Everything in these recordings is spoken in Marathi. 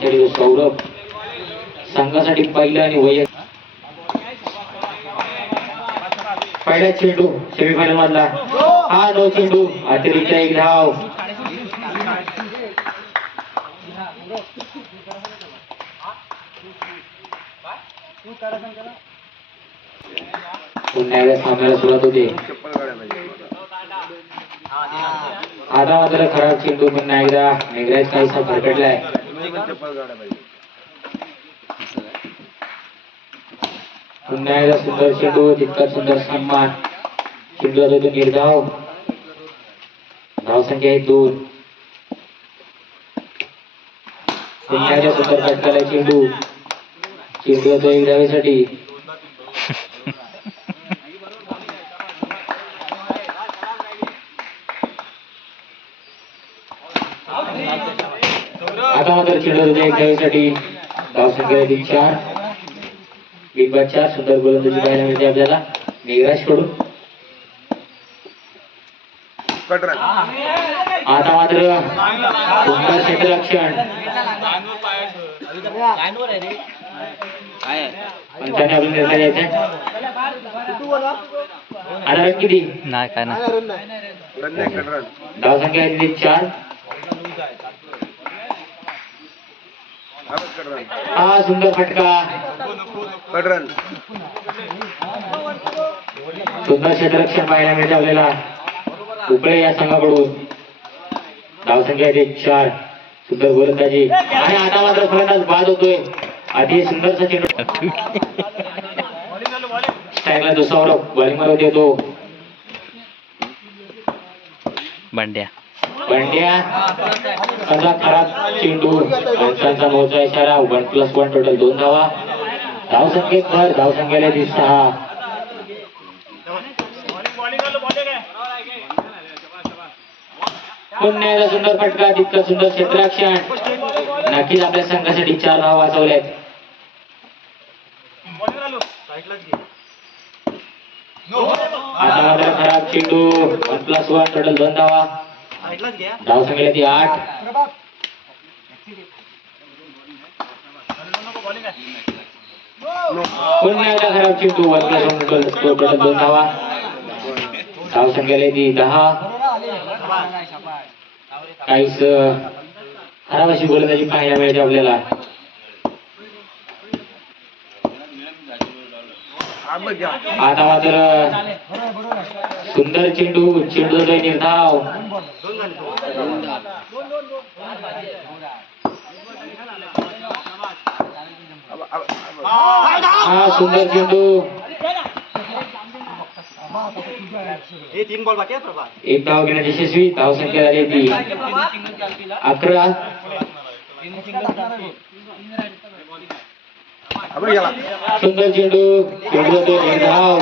खेळाडू सौरभ संघासाठी पहिला आणि वैयक्तिक पहिला चेंडू सेमीफायनल मधला. हा नो चेंडू अतिरिक्त एक धाव. पुन्हा एकदा सामन्याला सुरुवात होते. आता मात्र खराब चेंडू पुन्हा एकदा. मेघराज काहीसा भरकटलाय पुन्हा एकदा सुंदर चेंडू तितका सुंदर सन्मान. चेंडू जातो तो निर्धाव धावसंख्या आहे दोन. पुण्याच्या सुंदर फटकाला चेंडू चेंडू जातो एक धावेसाठी चार. चार सुंदर गोलंदाजी पाहायला मिळते आपल्याला. कडून आता मात्र क्षेत्ररक्षण पंचाने आपला निर्णय घ्यायचा आता रन किती? नाही काय नाही. धावसंख्या आहे चार. हा सुंदर फटका. सुंदर क्षेत्ररक्षण पाहायला मिळते आपल्याला उपळे या संघाकडून. धावसंख्या आहे ते चार. सुंदर गोलंदाजी. आणि आता मात्र फलंदाज बाद होतोय. आधी सुंदरचा चेंडू स्ट्राईकला तो सौरभ बॉलिंगमध्ये येतो. बंड्या. बंड्या कसा खराब चेंडू माणसांचा मोजा इशारा वन प्लस वन टोटल दोन धावा. धावसंख्येत भर धावसंख्येला ती सहा. पुन्हा सुंदर फटका तितका सुंदर क्षेत्राक्षण. नक्कीच आपल्या संघासाठी चार धाव वाचवल्यात. आता मात्र खराब चेंडू वन प्लस वन टोटल दोन धावा. धावसंख्येला ती आठ. पुन्हा एकदा खराब टोटल टोटल दोन धावा धावसंख्येला ती दहा. काहीच खराब अशी गोलंदाजी पाहायला मिळते आपल्याला. आता मात्र सुंदर चेंडू चेंडू जातोय निर्धाव. हा सुंदर चेंडू. तीन बॉल बाकी आहे प्रभा एक धाव घेण्यात यशस्वी धावसंख्या झाली ती. अकरा. सुंदर चेंडू चेंडू जातोय निर्धाव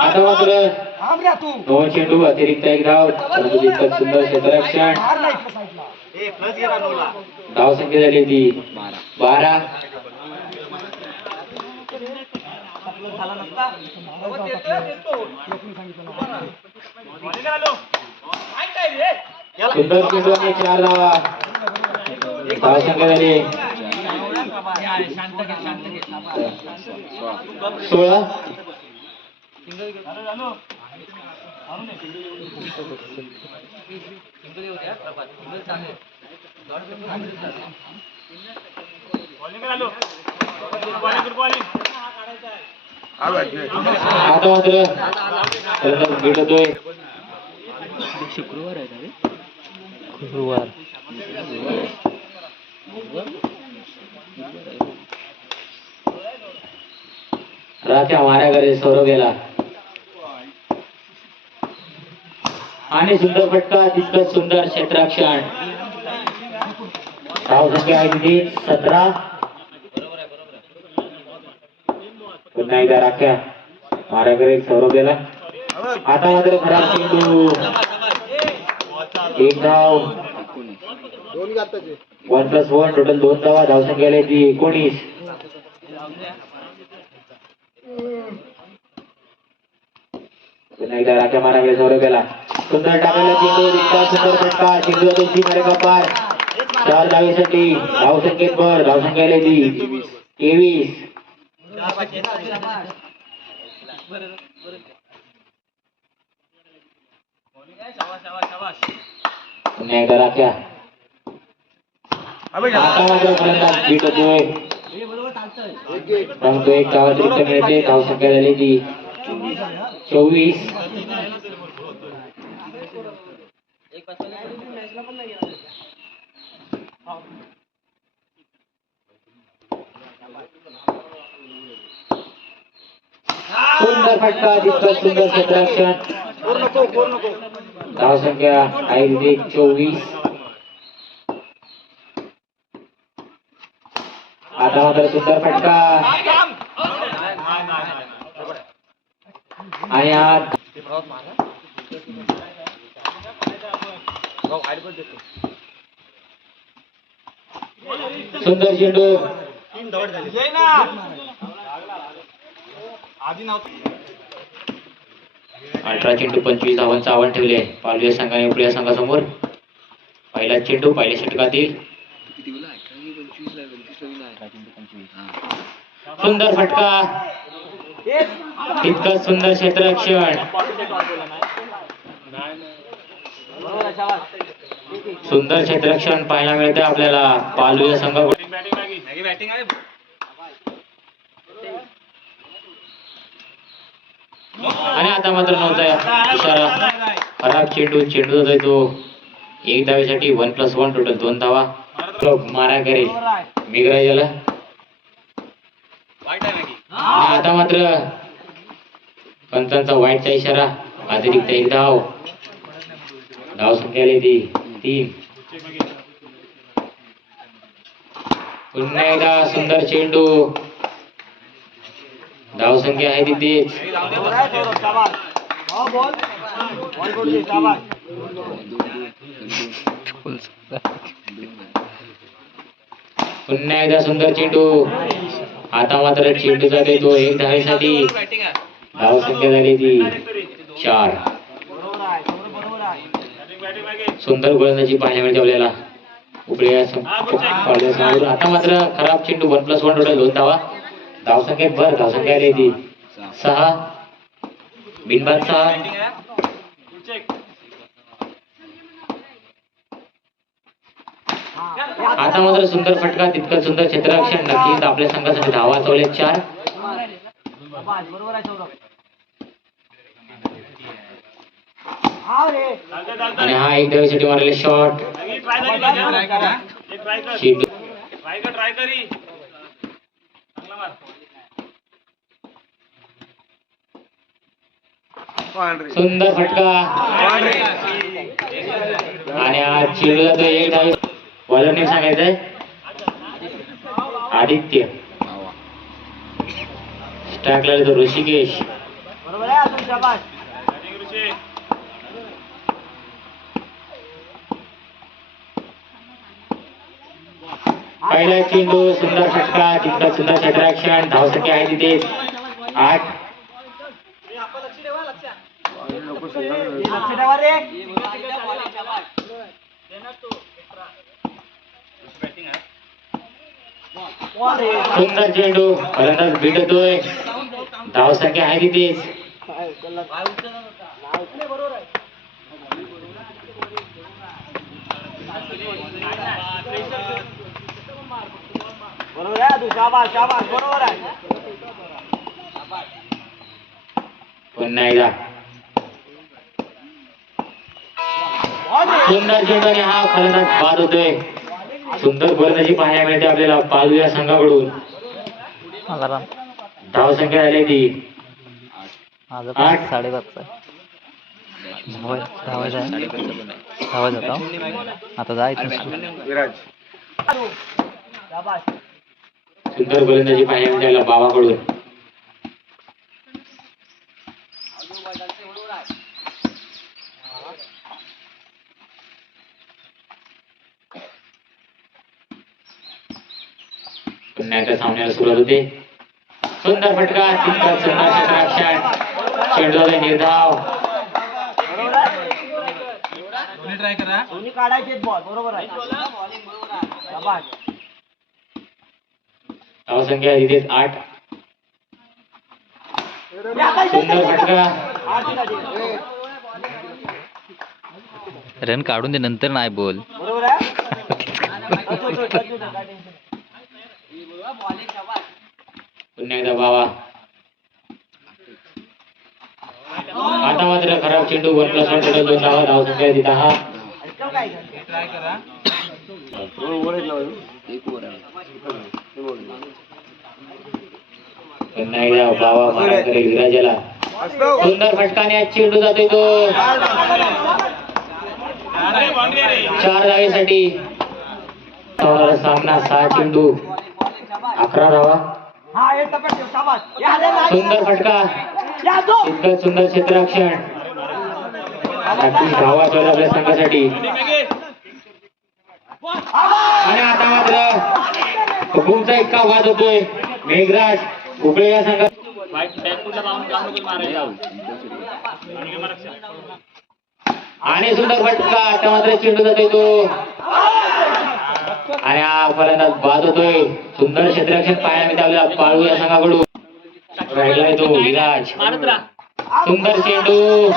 आता मात्र दोन चेंडू अतिरिक्त एक धाव सुंदर क्षेत्ररक्षण धाव संख्या झाली होती बारा. झाला नसता सुंदर चेंडू चार लावा धावसंख्या झाली सोळा आता मात्र शुक्रवार आहे का रे? गुरुवार राख्या माऱ्या घरी सौरभ गेला आणि सुंदर फटका तितकंच सुंदर क्षेत्राक्षण. धावसंख्या आहे किती सतरा. पुन्हा एकदा राख्या. माऱ्या घरी सौरभ गेला आता मात्र खराब चेंडू एक धाव वन प्लस वन टोटल दोन धावा. धावसंख्या आली ती एकोणीस. पुन्हा एकदा राजा मारावे सौरभ्याला. सुंदर टाकायला चेंडू इतका सुंदर फटका. चेंडू जातो चार धावेसाठी. धाव भर. धाव संख्या आली ती. तेवीस. पुन्हा एकदा राख्या बीट होतोय परंतु एक धाव अतिरिक्त मिळते धाव संख्या झाली ती चोवीस. सुंदर फटका तितकं सुंदर नको धाव संख्या आयुर्वेद चोवीस आता मात्र सुंदर फटका आणि आज सुंदर चेंडू आधी नव्हतं अठरा चेंडू पंचवीस धावांचं आव्हान ठेवले आहे. पालव्या संघाने उपल्या संघासमोर. पहिला चेंडू पहिल्या षटकातील. सुंदर फटका. तितकं सुंदर क्षेत्ररक्षण. सुंदर क्षेत्ररक्षण पाहायला मिळते आपल्याला. पालव्या संघ बॅटिंग आहे आणि आता मात्र नव्हता इशारा खराब चेंडू चेंडू जातोय तो एक धावेसाठी वन प्लस वन टोटल दोन धावा. मारा करेल बरोबर आहे मेघराजाला. वाईट आता मात्र पंचांचा वाईटचा इशारा. अतिरिक्त एक धाव. धाव संख्या आली ती. तीन. पुन्हा एकदा सुंदर चेंडू धाव संख्या आहे तिथेच बरोबर आहे सौरभ शाबास हो बोल बॉल करू दे शाबास फुल पुन्हा एकदा सुंदर चेंडू. आता मात्र चेंडू जाते तो एक धावेसाठी धाव संख्या झाली ती चार. आहे आहे सुंदर गोलंदाजी पाहायला मिळते आपल्याला उपरे या सं- पाडव्या समोरून. आता मात्र खराब चेंडू वन प्लस वन टोटल दोन धावा. धाव संख्येत भर धाव संख्या आली ती. सहा. बिनबाद सहा. आता मात्र सुंदर फटका तितकं सुंदर क्षेत्ररक्षण. नक्कीच आपल्या संघासाठी धावा चवले चार. हा आणि हा एक धावेसाठी मारलेले शॉट सुंदर फटका. आणि हा चेंडू जातो एक धावे बॉलरने सांगायचंय. आदित्य. येतो ऋषिकेश. बरोबर आहे अजून शाबास पहिला चेंडू सुंदर फटका तितका सुंदर क्षेत्ररक्षण धावसंख्या आहे तिथे. आठ. सुंदर चेंडू फलंदाज भेटतोय धावसंख्या आहे तिथेच बरोबर आहे तू शाबास शाबास बरोबर आहे. वा रे. सुंदर हा फलंदाज बाद होतोय सुंदर गोलंदाजी पाहायला मिळते आपल्याला पालू या संघाकडून धावसंख्या झाली ती. आठ. पण साडेपाचचा धावाय धावायचं धावायचं आता आता जायचं सुंदर गोलंदाजी पाहायला आपल्याला बाबाकडून. पुन्हा एकदा सामन्याला सुरुवात होते. सुंदर फटका तितका सुंदर क्षेत्ररक्षण चेंडू जातोय निर्धाव आहे दोन्ही काढायचे बॉल बरोबर आहे. धावसंख्या आठ सुंदर फटका हा, ठीक आहे. रन काढून दे नंतर नाही बोल. पुन्हा एकदा बाबा. आता मात्र खराब चेंडू वन प्लस वन दोन धावा धावसंख्या दहा बाबा मारा करेल विराजाला. सुंदर फटकाने चेंडू जातोय तो. चार धावेसाठी होणारा सामना सहा चेंडू अकरा धावा. हा हे. सुंदर फटका. सुंदर क्षेत्ररक्षण नक्कीच धावा आपल्या संघासाठी. आणि आता मात्र हुकुमचा इतका वाद होतोय. मेघराज उपळे या संघात. आणि सुंदर फटका आता मात्र चेंडू जातोय तो आणि हा फलंदाज बाद होतोय. सुंदर क्षेत्ररक्षण पाया मी त्या पाळू या संघाकडून. राहिलाय तो विराज. सुंदर चेंडू.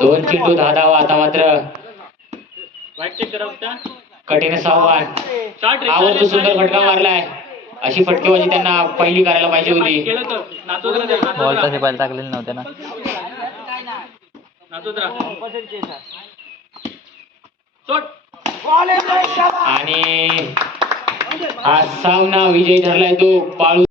दोन चेंडू. दहा धावा आता मात्र. कठीण आव्हान आवर्जून सुंदर फटका मारलाय. अशी फटकेबाजी त्यांना पहिली करायला पाहिजे होती. बॉल तसे पाहिजे टाकलेले नव्हते ना. आणि हा सामना विजयी ठरलाय तो पाळू